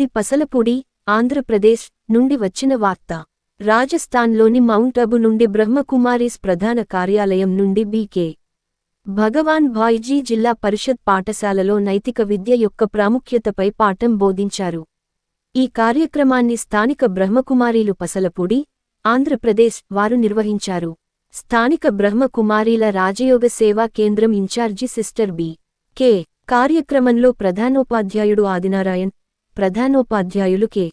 The Pasalapudi, Andhra Pradesh నుండి వచ్చిన వార్త. రాజస్థాన్లోని మౌంట్ అబు నుండి బ్రహ్మకుమారీస్ ప్రధాన కార్యాలయం నుండి బి.కె. భగవాన్ భాయ్జీ జిల్లా పరిషత్ పాఠశాలలో నైతిక విద్య యొక్క ప్రాముఖ్యతపై పాఠం బోధించారు. ఈ కార్యక్రమాన్ని స్థానిక బ్రహ్మకుమారీలు పసలపూడి, ఆంధ్రప్రదేశ్ వారు నిర్వహించారు. స్థానిక బ్రహ్మకుమారీల రాజయోగ సేవా కేంద్రం ఇన్ఛార్జి సిస్టర్ బి.కె. కార్యక్రమంలో ప్రధానోపాధ్యాయుడు ఆదినారాయణ్, ప్రధానోపాధ్యాయులు కె.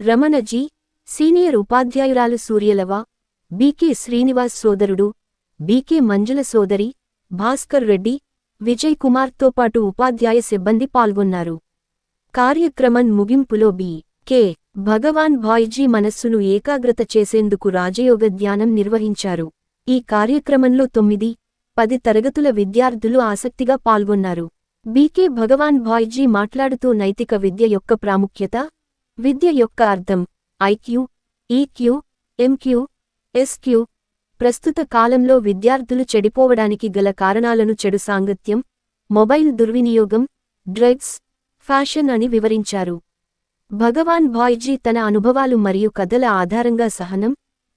రమణజీ, సీనియర్ ఉపాధ్యాయురాలు సూర్యలవ, బి.కె. శ్రీనివాస్ సోదరుడు, బి.కె. మంజుల సోదరి, భాస్కర్ రెడ్డి, విజయ్ కుమార్తో పాటు ఉపాధ్యాయ సిబ్బంది పాల్గొన్నారు. కార్యక్రమం ముగింపులో బి.కె. భగవాన్ భాయ్జీ మనస్సును ఏకాగ్రత చేసేందుకు రాజయోగ ధ్యానం నిర్వహించారు. ఈ కార్యక్రమంలో 9-10 తరగతుల విద్యార్థులు ఆసక్తిగా పాల్గొన్నారు. బి.కె. భగవాన్ భాయ్జీ మాట్లాడుతూ నైతిక విద్య యొక్క ప్రాముఖ్యత, విద్య యొక్క అర్థం, ఐక్యూ, ఈక్యూ, ఎంక్యూ, ఎస్క్యూ, ప్రస్తుత కాలంలో విద్యార్థులు చెడిపోవడానికి గల కారణాలను చెడు సాంగత్యం, మొబైల్ దుర్వినియోగం, డ్రగ్స్, ఫ్యాషన్ అని వివరించారు. భగవాన్ భాయ్జీ తన అనుభవాలు మరియు కథల ఆధారంగా సహనం,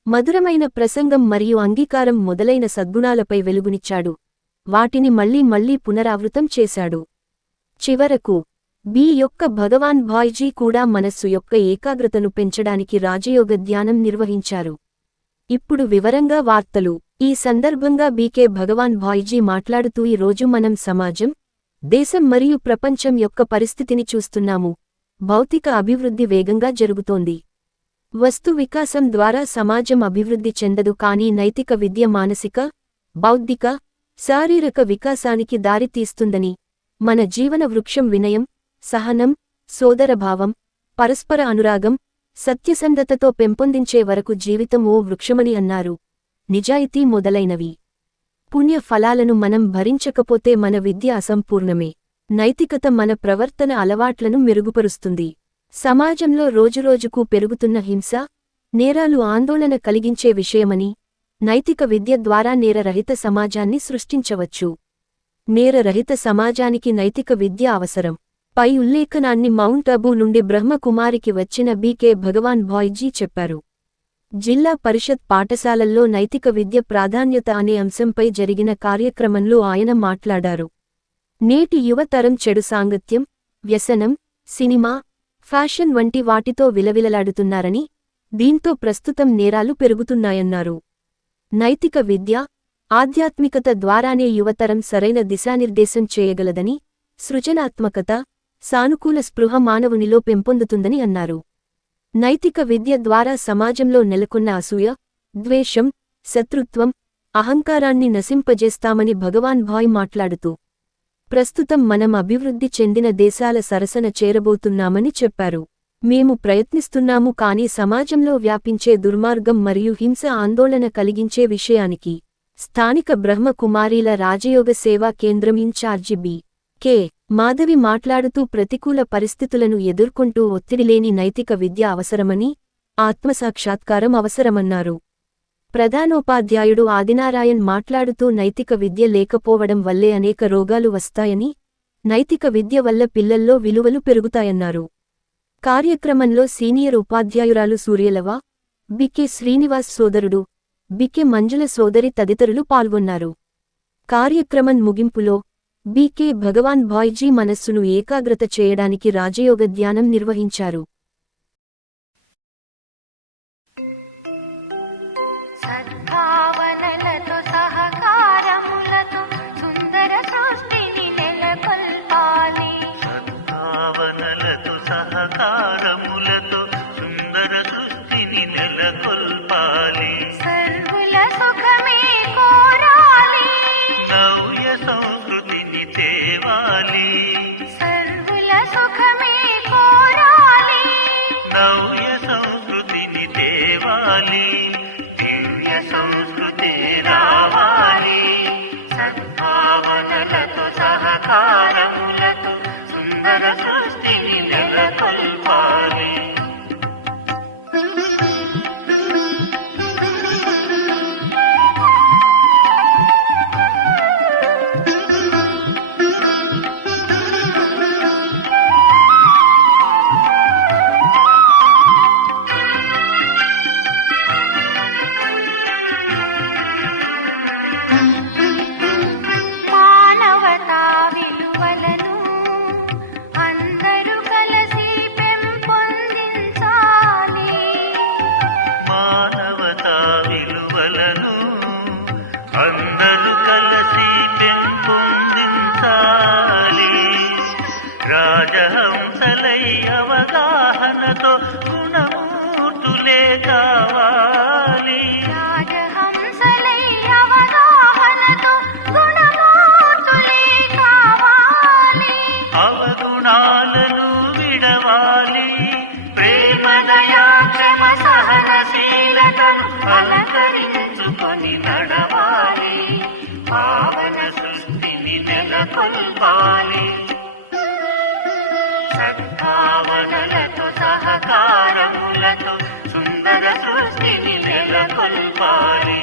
మధురమైన ప్రసంగం మరియు అంగీకారం మొదలైన సద్గుణాలపై వెలుగునిచ్చాడు. వాటిని మళ్లీ పునరావృతం చేశాడు. చివరకు బి యొక్క భగవాన్ భాయ్జీ కూడా మనస్సు యొక్క ఏకాగ్రతను పెంచడానికి రాజయోగ ధ్యానం నిర్వహించారు. ఇప్పుడు వివరంగా వార్తలు. ఈ సందర్భంగా బి.కె. భగవాన్ భాయ్జీ మాట్లాడుతూ ఈ రోజు మనం సమాజం, దేశం మరియు ప్రపంచం యొక్క పరిస్థితిని చూస్తున్నాము. భౌతిక అభివృద్ధి వేగంగా జరుగుతోంది. వస్తు వికాసం ద్వారా సమాజం అభివృద్ధి చెందదు, కానీ నైతిక విద్య మానసిక, బౌద్ధిక, శారీరక వికాసానికి దారితీస్తుందని, మన జీవన వృక్షం వినయం, సహనం, సోదరభావం, పరస్పర అనురాగం, సత్యసంధతతో పెంపొందించే వరకు జీవితం ఓ వృక్షమని అన్నారు. నిజాయితీ మొదలైనవి. పుణ్య ఫలాలను మనం భరించకపోతే మన విద్య అసంపూర్ణమే. నైతికత మన ప్రవర్తన అలవాట్లను మెరుగుపరుస్తుంది. సమాజంలో రోజురోజుకు పెరుగుతున్న హింస, నేరాలు ఆందోళన కలిగించే విషయమని, నైతిక విద్య ద్వారా నేరరహిత సమాజాన్ని సృష్టించవచ్చు. నేరరహిత సమాజానికి నైతిక విద్య అవసరం. పై ఉల్లేఖనాన్ని మౌంట్ అబు నుండి బ్రహ్మకుమారికి వచ్చిన బి.కె. భగవాన్ భాయ్జీ చెప్పారు. జిల్లా పరిషత్ పాఠశాలల్లో నైతిక విద్య ప్రాధాన్యత అనే అంశంపై జరిగిన కార్యక్రమంలో ఆయన మాట్లాడారు. నేటి యువతరం చెడు సాంగత్యం, వ్యసనం, సినిమా, ఫ్యాషన్ వంటి వాటితో విలవిలలాడుతున్నారని, దీంతో ప్రస్తుతం నేరాలు పెరుగుతున్నాయన్నారు. నైతిక విద్య, ఆధ్యాత్మికత ద్వారానే యువతరం సరైన దిశానిర్దేశం చేయగలదని, సృజనాత్మకత, సానుకూల స్పృహ మానవునిలో పెంపొందుతుందని అన్నారు. నైతిక విద్య ద్వారా సమాజంలో నెలకొన్న అసూయ, ద్వేషం, శత్రుత్వం, అహంకారాన్ని నశింపజేస్తామని భగవాన్ భాయ్ మాట్లాడుతూ, ప్రస్తుతం మనం అభివృద్ధి చెందిన దేశాల సరసన చేరబోతున్నామని చెప్పారు. మేము ప్రయత్నిస్తున్నాము, కానీ సమాజంలో వ్యాపించే దుర్మార్గం మరియు హింస ఆందోళన కలిగించే విషయానికి స్థానిక బ్రహ్మకుమారీల రాజయోగ సేవా కేంద్రం ఇన్ఛార్జి బి.కె. మాధవి మాట్లాడుతూ ప్రతికూల పరిస్థితులను ఎదుర్కొంటూ ఒత్తిడిలేని నైతిక విద్య అవసరమని, ఆత్మసాక్షాత్కారం అవసరమన్నారు. ప్రధానోపాధ్యాయుడు ఆదినారాయణ్ మాట్లాడుతూ నైతిక విద్య లేకపోవడం వల్లే అనేక రోగాలు వస్తాయని, నైతిక విద్య వల్ల పిల్లల్లో విలువలు పెరుగుతాయన్నారు. కార్యక్రమంలో సీనియర్ ఉపాధ్యాయురాలు సూర్యలవ, బి.కె. శ్రీనివాస్ సోదరుడు, బి.కె. మంజుల సోదరి తదితరులు పాల్గొన్నారు. కార్యక్రమం ముగింపులో బి.కె. భగవాన్ భాయ్జీ మనస్సును ఏకాగ్రత చేయడానికి రాజయోగ ధ్యానం నిర్వహించారు. సద్భావనలతో సహకారములతో సుందర సృష్టిని నెలకొల్పాలి. సద్భావనలతో సహకారములతో సుందర సృష్టిని నెలకొల్పాలి. సర్వుల సుఖమే కోరాలి. నవ్య సంస్కృతిని తేవాలి. సర్వుల సుఖమే కోరాలి. అందరూ కలిసి పెంపొందించాలి. రాజహంసలై అవగాహనతో గుణమూర్తులే కావాలి. రాజహంసలై అవగాహనతో గుణమూర్తులే కావాలి. అవగుణాలను విడవాలి. ప్రేమ దయా క్షమ సహనశీలతను అలంకరించుకొని నడవాలి. పావన సృష్టిని నెలకొల్పాలి. సద్భావనలతో సహకారములతో సుందర సృష్టిని నెలకొల్పాలి.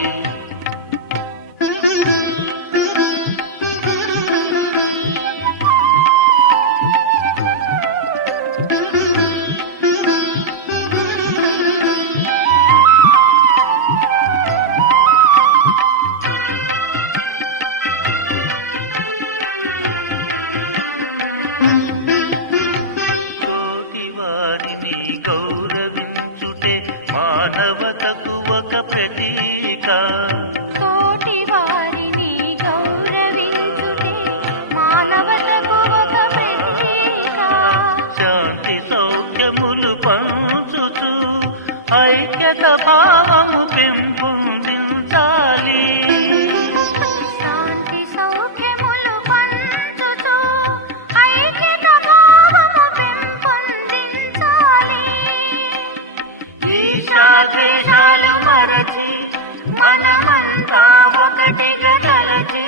తోటివారిని గౌరవించుటే మానవతకు ఒక ప్రతీక. తోటి వారిని గౌరవించుటే మానవతకు ఒక ప్రతీక. శాంతి సౌఖ్యములు పంచుచు ఐక్యత భావము పెంపొందించాలి. శాంతి సౌఖ్యములు పంచుచు ఐక్యత భావము పెంపొందించాలి. ఈశాద్వేషాలు మరచి మనమంతా ఒకటిగా తలచి.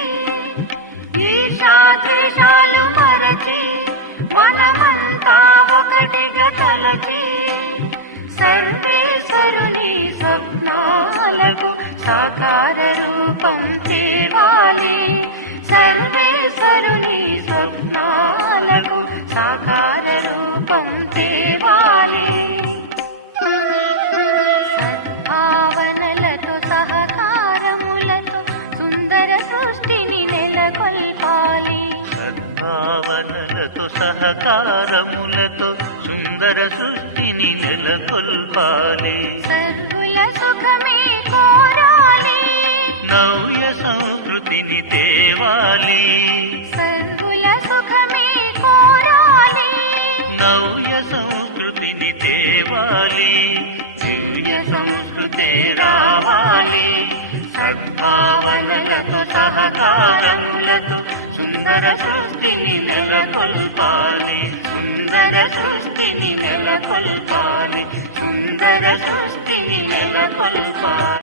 ఈశాద్వేషాలు మరచి మనమంతా ఒకటిగా తలచి. సర్వేశ్వరుని స్వప్నాలకు సాకార రూపం తేవాలి. సర్వేశ్వరుని స్వప్నాలకు సాకార రూపం తేవాలి. సద్భావనలతో సహకారములతో సుందర సృష్టిని నెలకొల్పాలి. సద్భావనలతో సహకారములతో సుందర సృష్టిని నెలకొల్పాలి. సర్వుల సుఖమే కోరాలి. నవ్య సంస్కృతిని తేవాలి. సర్వుల సుఖమే కోరాలి. నవ్య సంస్కృతిని తేవాలి. దివ్య సంస్కృతే రావాలి. సద్భావనలతో సహకారములతో సుందర సృష్టిని నెలకొల్పాలి. సుందర సృష్టిని నెలకొల్పాలి. సుందర సృష్టిని నెలకొల్పాలి.